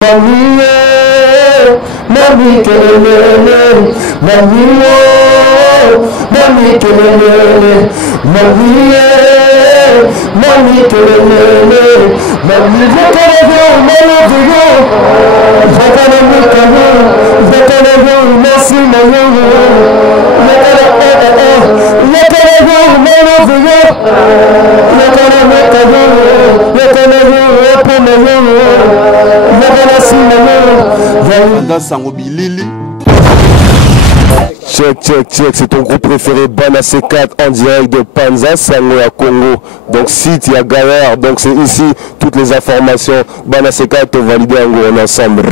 Mami kelele, mami kelele, mami kelele, mami Check, c'est ton groupe préféré Bana C4 en direct de Panza, Sango à Congo. Donc site, il y a galère, donc c'est ici toutes les informations. Bana C4 te valider en ensemble.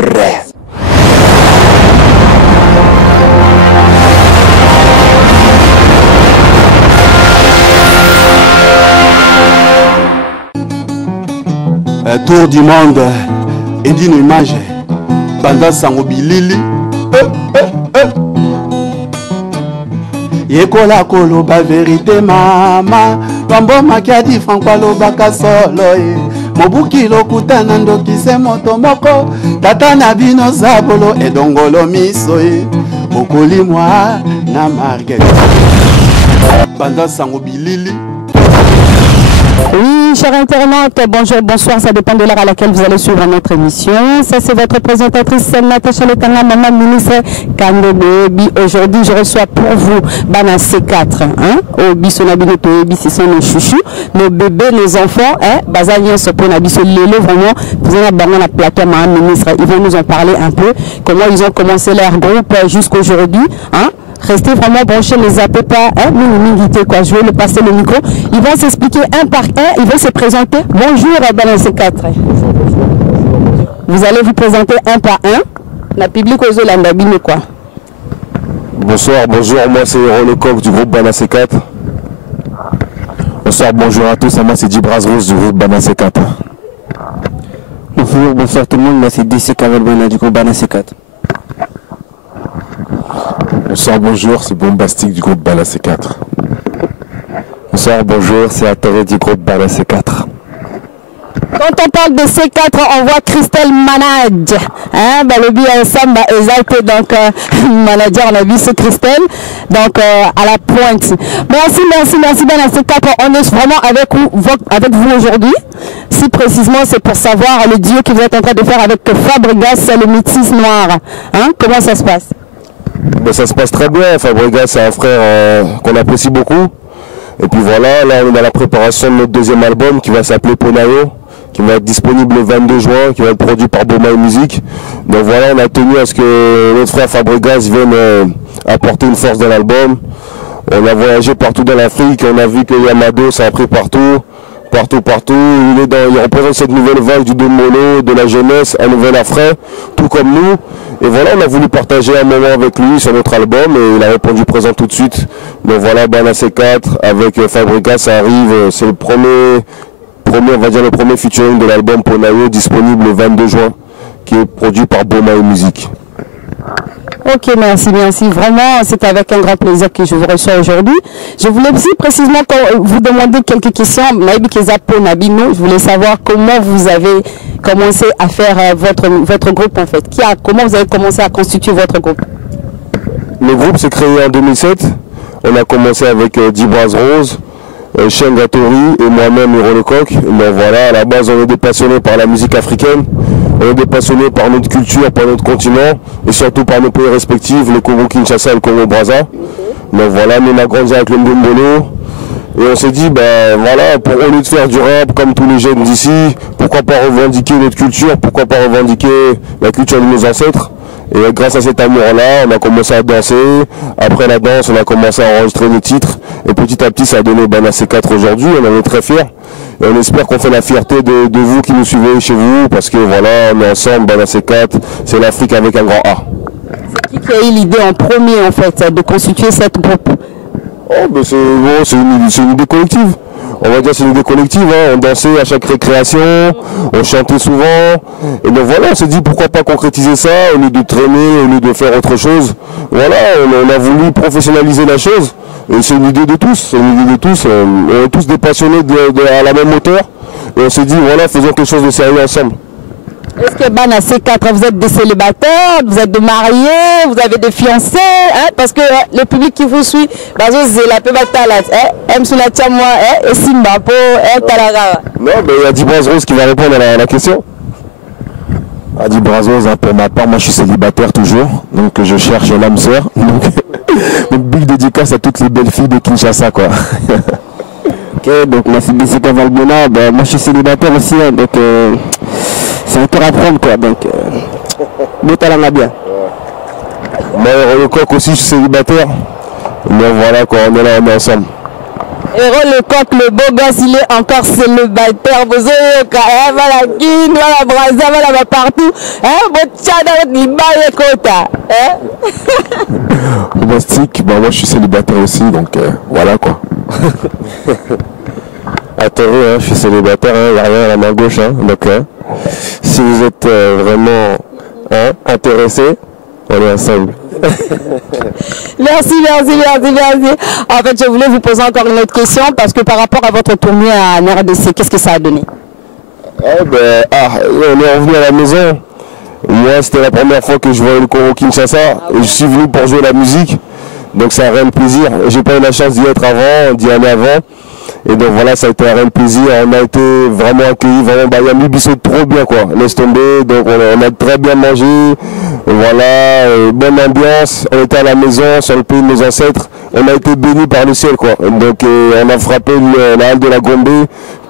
Tour du monde et d'une image. Banda Sango Bilili. Yekola koloba vérité mama. Bambo makiadi franco lobaka solo. Mobuki lokutana ndokise moto moko. Tata na bino zabolo edongolo miso. Okoli moi na market. Banda Sango Bilili. Oui, chers internautes, bonjour, bonsoir, ça dépend de l'heure à laquelle vous allez suivre notre émission. Ça, c'est votre présentatrice Natacha Letanga, maman ministre Kandobebi. Aujourd'hui, je reçois pour vous Bana C4. Au Bissonabino Toebi, c'est nos chouchous, nos bébés, nos enfants. Bazalien Sopo Nabiso Lélé, vraiment, vous avez un la plateau, maman ministre. Ils vont nous en parler un peu, comment ils ont commencé leur groupe jusqu'aujourd'hui. Restez vraiment branchés, les zappez pas, quoi. Je vais le passer le micro. Ils vont s'expliquer un par un, ils vont se présenter. Bonjour Bana C4. Vous allez vous présenter un par un. La public aux Olandabine quoi. Bonsoir, bonjour, moi c'est René Coq du groupe Bana C4. Bonsoir, bonjour à tous, moi c'est Dibras Rose du groupe Bana C4. Bonsoir tout le monde, moi c'est DC Cavalbana du groupe Bana C4. Bonsoir, bonjour, c'est Bombastique du groupe Bana C4. Bonsoir, bonjour, c'est Attoré du groupe Bana C4. Quand on parle de C4, on voit Christelle Manage. Le bien ensemble exalté, donc manager, on a vu c'est Christelle, donc à la pointe. Merci Bana C4. On est vraiment avec vous aujourd'hui. Si précisément c'est pour savoir le duo que vous êtes en train de faire avec Fabregas, le métis noir. Comment ça se passe? Ça se passe très bien. Fabregas, c'est un frère qu'on apprécie beaucoup. Et puis voilà, là on est dans la préparation de notre deuxième album qui va s'appeler Ponayo, qui va être disponible le 22 juin, qui va être produit par Bomaï Music. Donc voilà, on a tenu à ce que notre frère Fabregas vienne apporter une force dans l'album. On a voyagé partout dans l'Afrique, on a vu que Yamado ça a pris partout. Il représente cette nouvelle vague du Domolo, de la jeunesse, un nouvel affront, tout comme nous. Et voilà, on a voulu partager un moment avec lui sur notre album et il a répondu présent tout de suite. Donc voilà, Bana C4 avec Fabregas, ça arrive, c'est le premier featuring de l'album Ponayo, disponible le 22 juin, qui est produit par Bomaï Music. Ok, merci. Vraiment, c'est avec un grand plaisir que je vous reçois aujourd'hui. Je voulais aussi précisément vous demander quelques questions. Je voulais savoir comment vous avez commencé à faire votre groupe en fait. Comment vous avez commencé à constituer votre groupe? Le groupe s'est créé en 2007. On a commencé avec Dibras Rose, Shengatori et moi-même Hiro Lecoq. Donc voilà, à la base on est des passionnés par la musique africaine. On est des passionnés par notre culture, par notre continent et surtout par nos pays respectifs, le Congo-Kinshasa et le Congo-Brazza. Donc voilà, nous on a grandi avec le Mbombolo et on s'est dit, voilà, au lieu de faire du rap comme tous les jeunes d'ici, pourquoi pas revendiquer notre culture, pourquoi pas revendiquer la culture de nos ancêtres. Et grâce à cet amour-là, on a commencé à danser. Après la danse, on a commencé à enregistrer des titres. Et petit à petit, ça a donné Bana C4 aujourd'hui. On en est très fiers. Et on espère qu'on fait la fierté de vous qui nous suivez chez vous. Parce que voilà, on est ensemble, Bana C4. C'est l'Afrique avec un grand A. C'est qui a eu l'idée en premier, en fait, de constituer cette groupe? C'est une idée collective. On va dire c'est une idée collective, on dansait à chaque récréation, on chantait souvent, et donc voilà, on s'est dit pourquoi pas concrétiser ça, au lieu de traîner, au lieu de faire autre chose. Voilà, on a voulu professionnaliser la chose, et c'est une idée de tous, on est tous des passionnés à la même hauteur, et on s'est dit voilà, faisons quelque chose de sérieux ensemble. Est-ce que Bana C4, vous êtes des célibataires, vous êtes des mariés, vous avez des fiancés, hein? Parce que le public qui vous suit, non, mais il y a Dibraz Rose qui va répondre à la question. Dibraz Rose, pour ma part, moi je suis célibataire toujours, donc je cherche l'âme sœur. Donc big dédicace à toutes les belles filles de Kinshasa, quoi. Ok, donc merci Bissika Valbona, moi je suis célibataire aussi, hein, donc c'est encore à prendre, quoi, donc Botalanga bien. Moi, le coq aussi, je suis célibataire. Donc voilà, quoi, on est là, on est ensemble. Héros le coq, le beau gosse, il est encore célibataire. Vous avez voilà Guine, voilà Brazza, voilà partout. Votre tchada, votre libaye kota. Stick, moi je suis célibataire aussi, donc voilà quoi. Attendez, je suis célibataire, il n'y a rien à la main gauche. Donc si vous êtes vraiment intéressé, on est ensemble. Merci. En fait, je voulais vous poser encore une autre question parce que par rapport à votre tournée à RDC, qu'est-ce que ça a donné? On est revenu à la maison. Moi, c'était la première fois que je voyais le Coro Kinshasa et je suis venu pour jouer la musique. Donc c'est un réel plaisir. J'ai pas eu la chance d'y être avant, d'y aller avant. Et donc voilà, ça a été un réel plaisir. On a été vraiment accueillis, vraiment. Il y a Mubiso trop bien, quoi. Laisse tomber. Donc on a très bien mangé. Voilà, bonne ambiance. On était à la maison, sur le pays de nos ancêtres. On a été bénis par le ciel, quoi. Donc on a frappé la halle de la Gombe,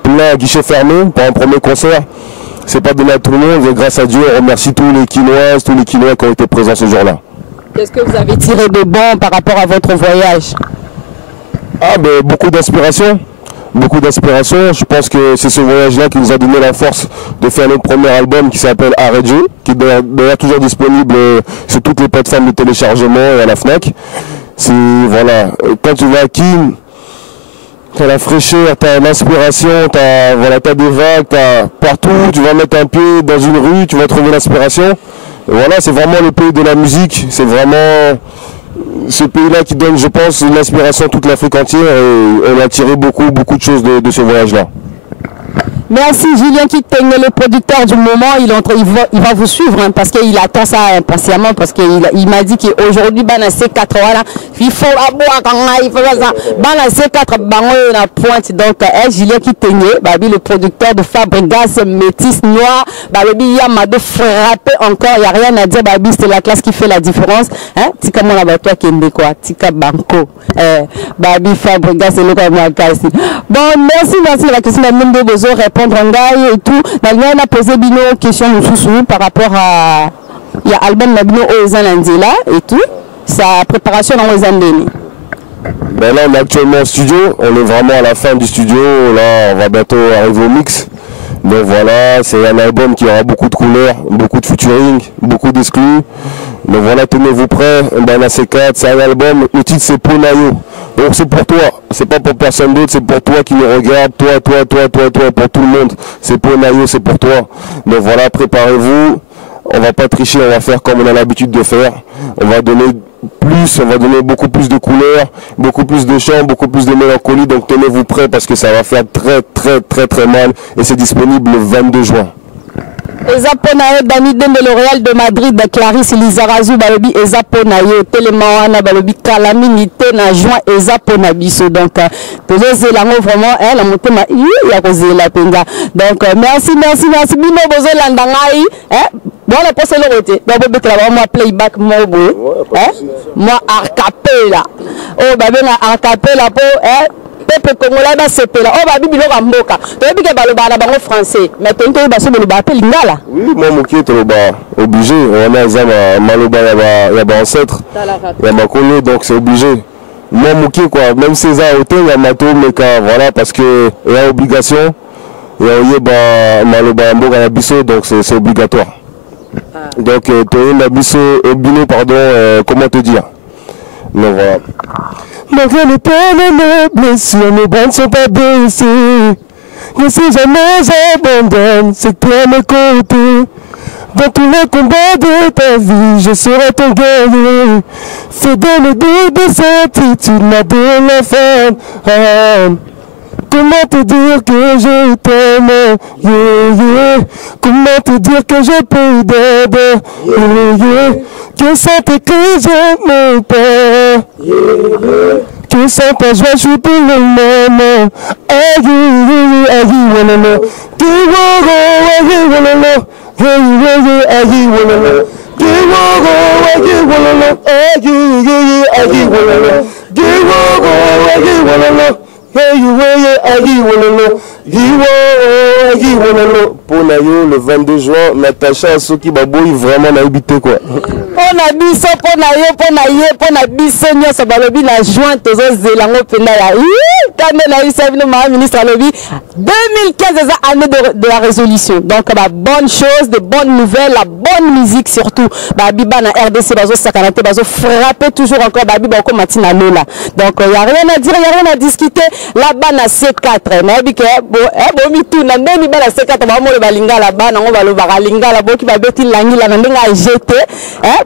plein à guichet fermé pour un premier concert. C'est pas donné à tout le monde. Et grâce à Dieu, on remercie tous les Kinoises, tous les Kinois qui ont été présents ce jour-là. Qu'est-ce que vous avez tiré de bon par rapport à votre voyage? Beaucoup d'inspiration. Beaucoup d'inspiration. Je pense que c'est ce voyage-là qui nous a donné la force de faire notre premier album qui s'appelle Arrêtez, qui est d'ailleurs toujours disponible sur toutes les plateformes de téléchargement et à la FNAC. Voilà, quand tu vas à Kin, tu as la fraîcheur, tu as l'inspiration, tu as des vagues, partout, tu vas mettre un pied dans une rue, tu vas trouver l'inspiration. Voilà, c'est vraiment le pays de la musique, c'est vraiment ce pays-là qui donne, je pense, l'inspiration à toute l'Afrique entière et on a tiré beaucoup de choses de ce voyage-là. Merci Julien Kiteng, le producteur du moment, il va vous suivre parce qu'il attend ça impatiemment parce qu'il m'a dit qu'aujourd'hui, Bana C4, voilà, il faut faire ça. Bana C4, on a pointe. Donc, Julien Kiteng, le producteur de Fabregas, métis noir, il y a Mado frappé encore, il n'y a rien à dire, c'est la classe qui fait la différence. Tika mon abattoir qui est quoi, Tika Banco, Fabregas, c'est le cas de bon, merci, la question de besoin répondre et tout. On a posé une question par rapport à l'album Nabino Ozanandela et tout. Sa préparation dans les années. Là, on est actuellement au studio. On est vraiment à la fin du studio. Là, on va bientôt arriver au mix. Donc voilà, c'est un album qui aura beaucoup de couleurs, beaucoup de featuring, beaucoup d'exclus. Donc voilà, tenez-vous prêts. Bana C4, c'est un album. Le titre, c'est Ponayo. Donc c'est pour toi, c'est pas pour personne d'autre, c'est pour toi qui nous regarde, toi, pour tout le monde. C'est Ponayo, c'est pour toi. Donc voilà, préparez-vous. On va pas tricher, on va faire comme on a l'habitude de faire. On va donner beaucoup plus de couleurs, beaucoup plus de chants, beaucoup plus de mélancolie. Donc tenez-vous prêts parce que ça va faire très mal. Et c'est disponible le 22 juin. Ezaponayo Dani Dembe L'Oréal de Madrid, Clarisse Lizarazu Balobi Ezaponayo Telemawana Balobi Kalaminité na juin Ezaponabiso. Donc c'est l'amour vraiment la montée ma ya cause la penga. Donc merci Bino Bozo Landangai bon la poste le côté. Donc moi playback moi moi arcapella. Oh babena arcapella po peuple congolais va se péler. Oh babi bilo kamboka. Tu veux que baloba na bango français. Mais tu veux baso baloba pe lingala. Oui, moi moki to loba obligé. On a za maloba ya ba ancêtre. Ya makolo donc c'est obligé. Moi moki quoi, même ces a hôtel ya mato meka voilà parce que il y a obligation. Il y a yeba maloba mboka ya biso donc c'est obligatoire. Donc to na biso obino pardon comment te dire. Donc voilà. Malgré le temps et les blessures, mes bras ne sont pas baissés. Et si jamais j'abandonne, c'est toi à mes côtés. Dans tous les combats de ta vie, je serai ton guerrier. Fais de le doute de certitude, ma belle femme. Comment te dire que je t'aime, yeah, yeah. Comment te dire que je peux d'aider, yeah, yeah. Que sans tes cris je me perds, yeah, yeah. Que sans ta joie je suis plus le même. Aïe, aïe, aïe, walala. Kiworo, aïe, walala. Aïe, aïe, aïe, walala. Kiworo, aïe, walala. Aïe, aïe, aïe, walala. Kiworo, aïe, walala. Pour Nayo, le 22 juin, Natacha Soki Baboui vraiment n'a habité quoi. Pour Nabiso, pour Nayo, pour Naye, pour Nabiso, ça va le bien la jointe aux Zélango Penaya. Quand on a eu ça, le ministre a levé 2015 année de la résolution. Donc, bah, bonne chose, de bonnes nouvelles, la bonne musique surtout. Bah, Biba na RDC, bazo sakanate, bazo frapper toujours encore, bah, Biba encore matina lola. Donc, il n'y a rien à dire, il n'y a rien à discuter. Là-bas, na C4, na bike, bon, mitou, na neni ba na C4, ba mo le balinga là-bas, na on va le baralinga là-bas, qui va beti langi là, na ndenga jeté,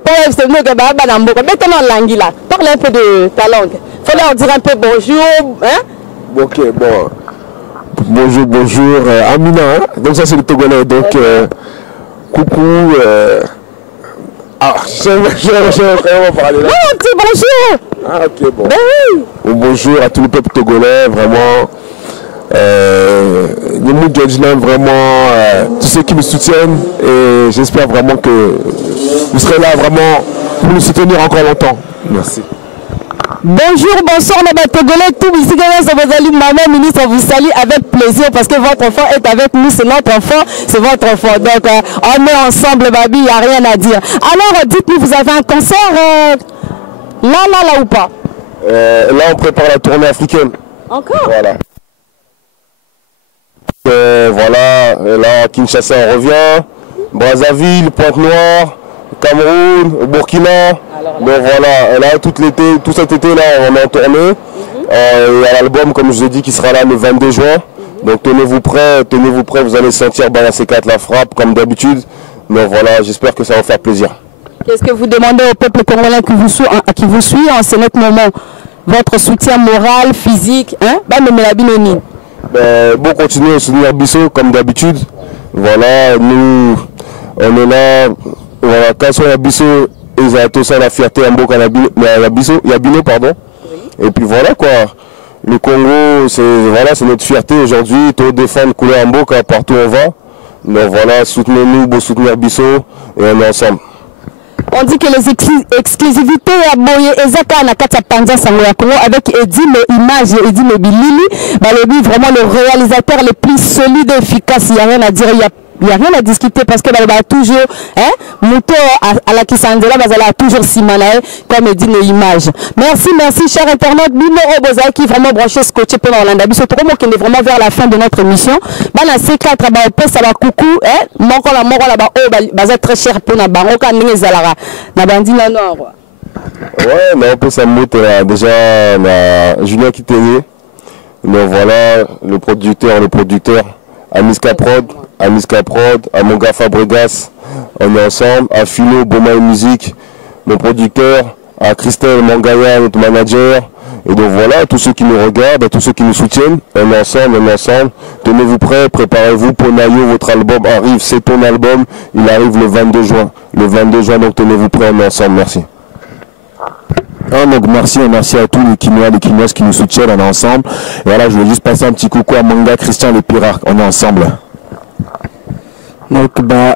pour c'est nous que ba na mboka, beti na langi là. Parle un peu de ta langue. Faut leur dire un peu bonjour, Ok, bon. Bonjour, bonjour, Amina, hein? Donc ça c'est le Togolais, donc coucou, je vais vraiment parler là. Oh, un petit bonjour. Ah ok, bon. Ben oui. Bonjour à tout le peuple togolais, vraiment. Vraiment, tous ceux qui me soutiennent, et j'espère vraiment que vous serez là vraiment pour nous soutenir encore longtemps. Merci. Bonjour, bonsoir, les Togolais, tout ici, maman ministre, vous salue avec plaisir parce que votre enfant est avec nous, c'est notre enfant, c'est votre enfant. Donc, on est ensemble, Babi, il n'y a rien à dire. Alors, dites-nous, vous avez un concert là ou pas? Là, on prépare la tournée africaine. Encore? Voilà. Voilà, là, Kinshasa, on revient. Brazzaville, Pointe-Noire, Cameroun, Burkina. Donc voilà, là, tout cet été, là, on est en tournée. Il y a l'album, comme je vous ai dit, qui sera là le 22 juin. Donc tenez-vous prêts, vous allez sentir Bana C4 la frappe, comme d'habitude. Donc voilà, j'espère que ça va faire plaisir. Qu'est-ce que vous demandez au peuple congolais qui vous suit en ce moment? Votre soutien moral, physique, hein? Bon, continuez à soutenir Bissot comme d'habitude. Voilà, nous, on est là. Voilà, quand on a Bissot, ils ont tout ça la fierté en Boka Yabino, pardon. Oui. Et puis voilà quoi. Le Congo, c'est notre fierté aujourd'hui. Tout défendre couleur en Boka partout où on va. Donc voilà, soutenez-nous, pour soutenir Bissot et on est ensemble. On dit que les exclusivités à Boye Ezaka na kata Panza Sangoya Congo avec Edim Image et Edim Bilili, Balobi vraiment le réalisateur le plus solide et efficace. Il n'y a rien à dire, il n'y a rien à discuter parce que bah, toujours, hein, Mouto à la Kisandela, a toujours Simanae comme Edim Image. Merci, cher internaute, Bino Oboza qui vraiment branché scotché pour l'Olanda. Surtout qui est vraiment vers la fin de notre émission. Bana C4, bah, ça va coucou, hein, moko la ba, oh, bah, très cher pour na bango, quand n'est zalara. Na bandi na noir. Ouais, mais on peut s'amuser déjà, Julien qui t'aidait. Donc voilà, le producteur, Amiska Prod, à mon gars Fabregas, on est ensemble, à Philo, Boma et Musique, le producteur, à Christelle Mangaya, notre manager, et donc voilà, tous ceux qui nous regardent, tous ceux qui nous soutiennent, on est ensemble, tenez-vous prêts, préparez-vous pour Nayo, votre album arrive, c'est ton album, il arrive le 22 juin, donc tenez-vous prêts, on est ensemble, merci. Donc merci à tous les Kinois, les Kinoises qui nous soutiennent, on est ensemble. Et voilà, je voulais juste passer un petit coucou à mon gars Christian Les Pirards, on est ensemble. Donc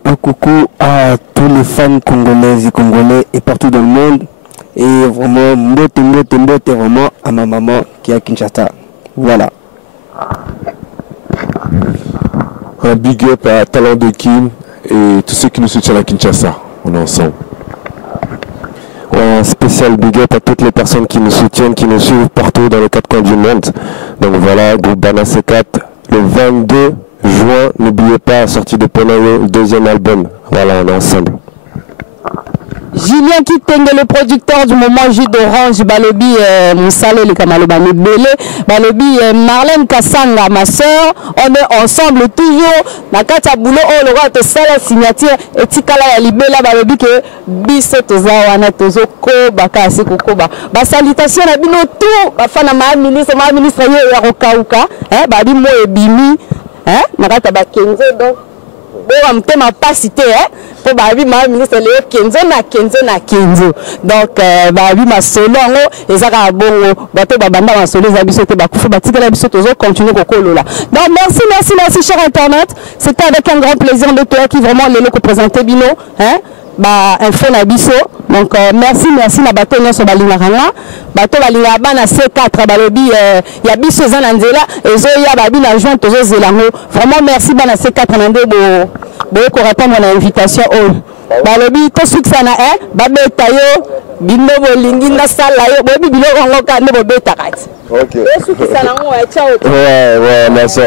un coucou à tous les fans congolaises et congolais et partout dans le monde. Et vraiment, mbote vraiment à ma maman qui est à Kinshasa. Voilà. Un big up à Talent de Kin et tous ceux qui nous soutiennent à Kinshasa, on est ensemble. Un spécial big up à toutes les personnes qui nous soutiennent, qui nous suivent partout dans les 4 coins du monde. Donc voilà, groupe Bana C4, le 22 juin, n'oubliez pas, sortie de Ponayo, le 2e album. Voilà, on est ensemble. Julien Kitenge, le producteur du moment Jus d'Orange, Balobi Moussale, le Kamaloba Belé, Balobi Marlène Kassanga, ma soeur, on est ensemble toujours. Nakata Boulot, on aura te la signature, et Tikala Libela, Balobi que Biso Tozawana, Tozo Koba, Koba. Salutation à Bino tout, Bafana ma ministre, Yarokauka, Babi Mo et Bimi, Nakata Bakenzo, donc. Bon, je ne pas cité, pour ma ministre Léo Kenzo na Kenzo. Donc, ma solo, et ça va bon, bateau babanda ma solo, les habits te bakoufu, batika les habits toujours continuer au là. Donc, merci, cher Internet. C'était avec un grand plaisir de toi qui vraiment les locaux présentés Bino, info na biso. Donc, merci, na bateau nyonso balingaranga. Bateau balinga na C4, balobi, ya biso zananzela, et zo ya babi na joint toujours zelango. Vraiment, merci, bana C4 nande bo ko répondre à l'invitation balobi to succès na babeta yo bino bolingi na sala yo bobi bilo ngo ka ne bobeta kati. OK. To succès na ngo ciao. Ouais, merci.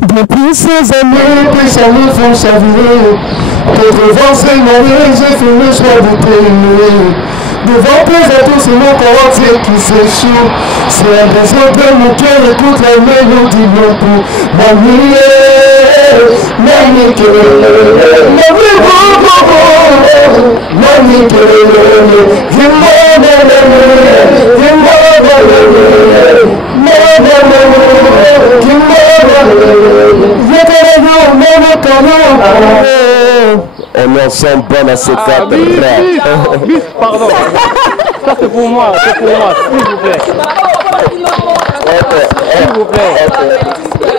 Depuis ces années que ça me font savourer que devant ces moments j'ai fait le choix de t'aimer. Devant présenter c'est mon corps entier qui s'échoue. C'est un besoin de mon cœur, écoute la mélodie de mon cou. Mamie, mamie, on est ensemble, bon à ces quatre. Pardon. Ça c'est pour moi, s'il vous plaît. S'il vous plaît.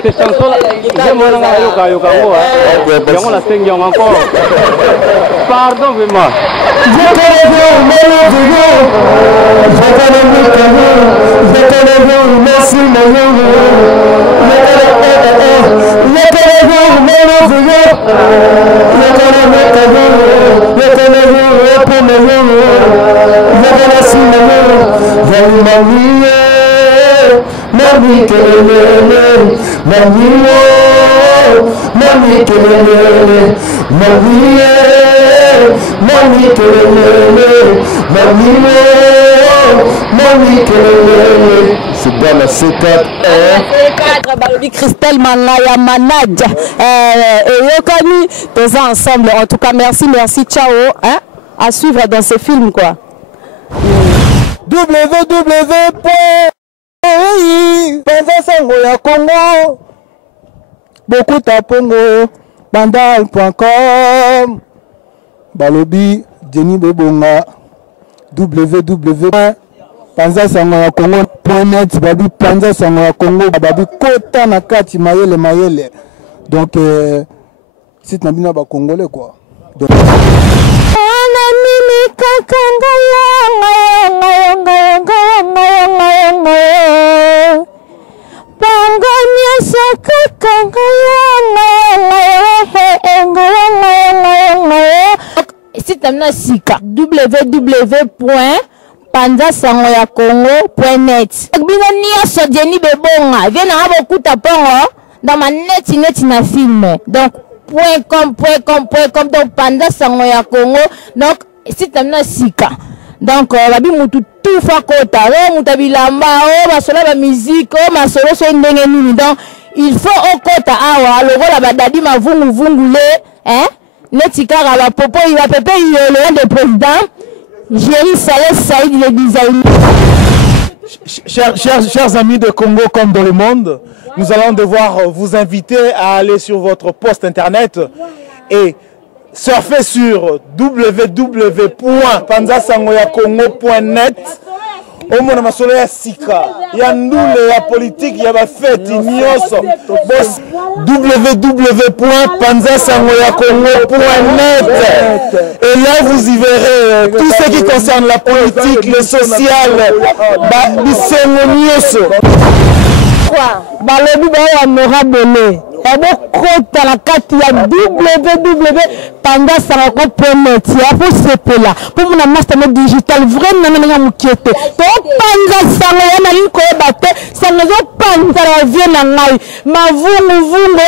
Cette chanson, j'aime yoka. On la sing encore. Pardon, vraiment. C'est bon à C4. Balobi Christelle Mangaya Manad et Yokani, tous ensemble. En tout cas, merci, ciao. À suivre dans ce film quoi. www.Congo beaucoup tapongo bandal.com Balobi Jenny Bebonga www.panzasangoyakongo.net babi panza sango ya Congo babi kota na kati mayele donc site na bino ba congolais quoi donc sika www.panzasangoyakongo.net bino nyonso Jenny Bebonga vient na bokuta pongo dans ma neti na film donc .com donc panzasangoyakongo donc site na sika donc babi mutu tout fa kota mutu bilamba basola ba musique masolo so ndenge nini donc il faut okota awa lokola badadi mavungu netikara la popo il va pepe le de président Jerry Saleh Saïd le designer. Chers amis de Congo comme dans le monde, nous allons devoir vous inviter à aller sur votre poste internet et surfer sur www.panzasangoyakongo.net. Omona masolo ya sika ya ndule ya politique ya bafeti nyonso www.panzasangoyakongo.net et là vous y verrez tout ce qui concerne la politique, le social, bisengo nyonso balobi ba honorable kota la kati ya www.panzasangoyakongo.net ya pour sepela pour mon master digital vraiment na mukiete to panza sango yana liko bate sango panza la vie na ngai mavungu